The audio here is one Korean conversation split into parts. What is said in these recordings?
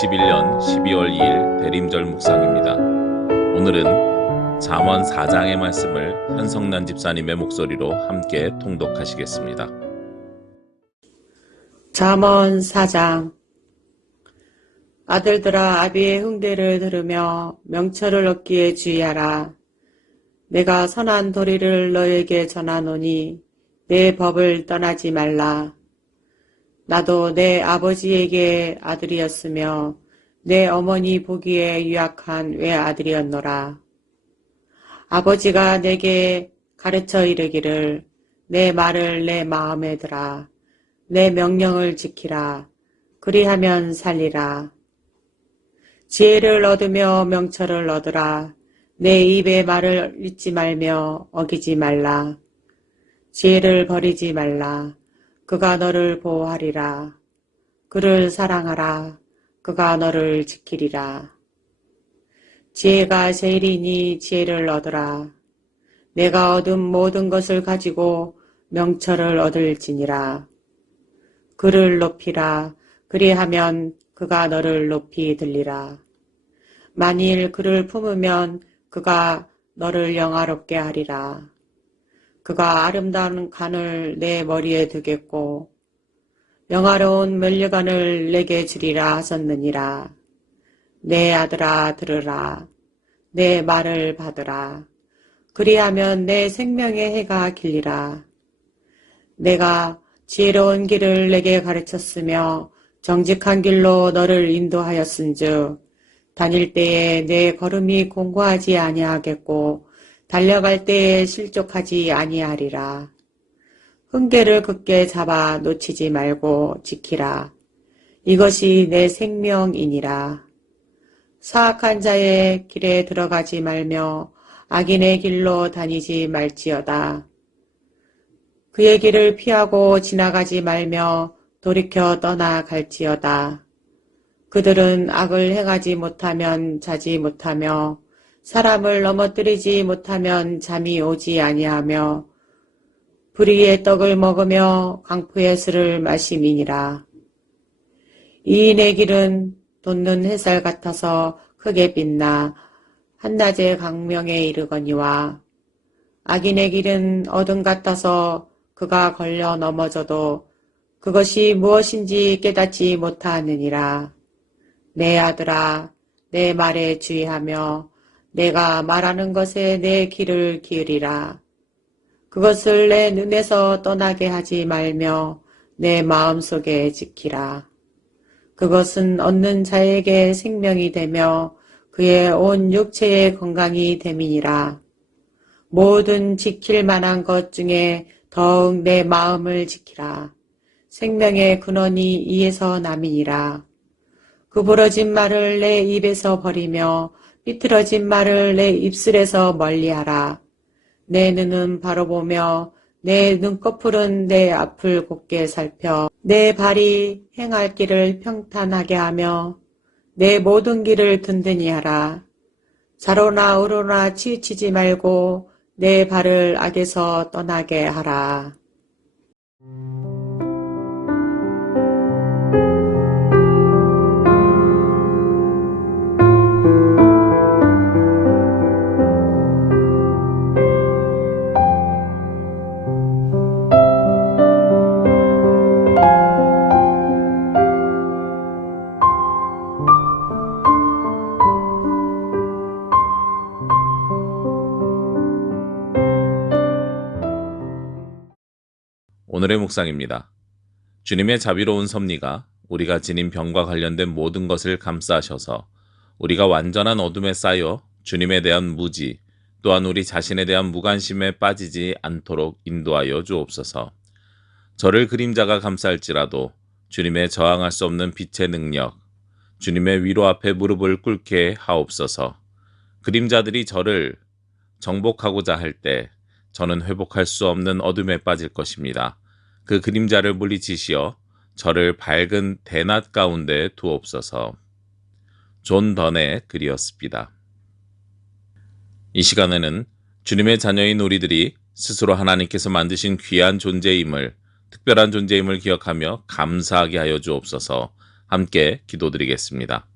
2021년 12월 2일 대림절 묵상입니다. 오늘은 잠언 4장의 말씀을 현성난 집사님의 목소리로 함께 통독하시겠습니다. 잠언 4장 아들들아 아비의 흥대를 들으며 명철을 얻기에 주의하라. 내가 선한 도리를 너에게 전하노니 내 법을 떠나지 말라. 나도 내 아버지에게 아들이었으며 내 어머니 보기에 유약한 외아들이었노라. 아버지가 내게 가르쳐 이르기를 내 말을 내 마음에 들아 내 명령을 지키라. 그리하면 살리라. 지혜를 얻으며 명철을 얻으라. 내 입의 말을 잊지 말며 어기지 말라. 지혜를 버리지 말라. 그가 너를 보호하리라. 그를 사랑하라. 그가 너를 지키리라. 지혜가 제일이니 지혜를 얻으라. 내가 얻은 모든 것을 가지고 명철을 얻을지니라. 그를 높이라. 그리하면 그가 너를 높이 들리라. 만일 그를 품으면 그가 너를 영화롭게 하리라. 그가 아름다운 간을 내 머리에 두겠고 영화로운 멸류관을 내게 주리라 하셨느니라. 내 아들아 들으라. 내 말을 받으라. 그리하면 내 생명의 해가 길리라. 내가 지혜로운 길을 내게 가르쳤으며 정직한 길로 너를 인도하였은즉 다닐 때에 내 걸음이 공고하지 아니하겠고 달려갈 때에 실족하지 아니하리라. 흥계를 굳게 잡아 놓치지 말고 지키라. 이것이 내 생명이니라. 사악한 자의 길에 들어가지 말며 악인의 길로 다니지 말지어다. 그의 길을 피하고 지나가지 말며 돌이켜 떠나갈지어다. 그들은 악을 행하지 못하면 자지 못하며 사람을 넘어뜨리지 못하면 잠이 오지 아니하며 불의의 떡을 먹으며 강포의 술을 마심이니라. 이인의 길은 돋는 햇살 같아서 크게 빛나 한낮의 강명에 이르거니와 악인의 길은 어둠 같아서 그가 걸려 넘어져도 그것이 무엇인지 깨닫지 못하느니라. 내 아들아, 내 말에 주의하며 내가 말하는 것에 내 귀를 기울이라. 그것을 내 눈에서 떠나게 하지 말며 내 마음속에 지키라. 그것은 얻는 자에게 생명이 되며 그의 온 육체의 건강이 됨이니라. 모든 지킬 만한 것 중에 더욱 내 마음을 지키라. 생명의 근원이 이에서 남이니라. 그 부러진 말을 내 입에서 버리며 삐뚤어진 말을 내 입술에서 멀리하라. 내 눈은 바로 보며 내 눈꺼풀은 내 앞을 곱게 살펴 내 발이 행할 길을 평탄하게 하며 내 모든 길을 든든히 하라. 좌로나 우로나 치우치지 말고 내 발을 악에서 떠나게 하라. 오늘의 묵상입니다. 주님의 자비로운 섭리가 우리가 지닌 병과 관련된 모든 것을 감싸셔서 우리가 완전한 어둠에 쌓여 주님에 대한 무지 또한 우리 자신에 대한 무관심에 빠지지 않도록 인도하여 주옵소서. 저를 그림자가 감쌀지라도 주님의 저항할 수 없는 빛의 능력, 주님의 위로 앞에 무릎을 꿇게 하옵소서. 그림자들이 저를 정복하고자 할 때 저는 회복할 수 없는 어둠에 빠질 것입니다. 그 그림자를 물리치시어 저를 밝은 대낮 가운데 두옵소서. 존 던의 글이었습니다. 이 시간에는 주님의 자녀인 우리들이 스스로 하나님께서 만드신 귀한 존재임을, 특별한 존재임을 기억하며 감사하게 하여 주옵소서 함께 기도드리겠습니다.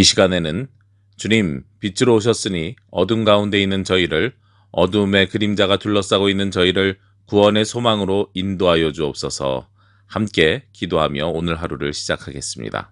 이 시간에는 주님, 빛으로 오셨으니 어둠 가운데 있는 저희를 어둠의 그림자가 둘러싸고 있는 저희를 구원의 소망으로 인도하여 주옵소서 함께 기도하며 오늘 하루를 시작하겠습니다.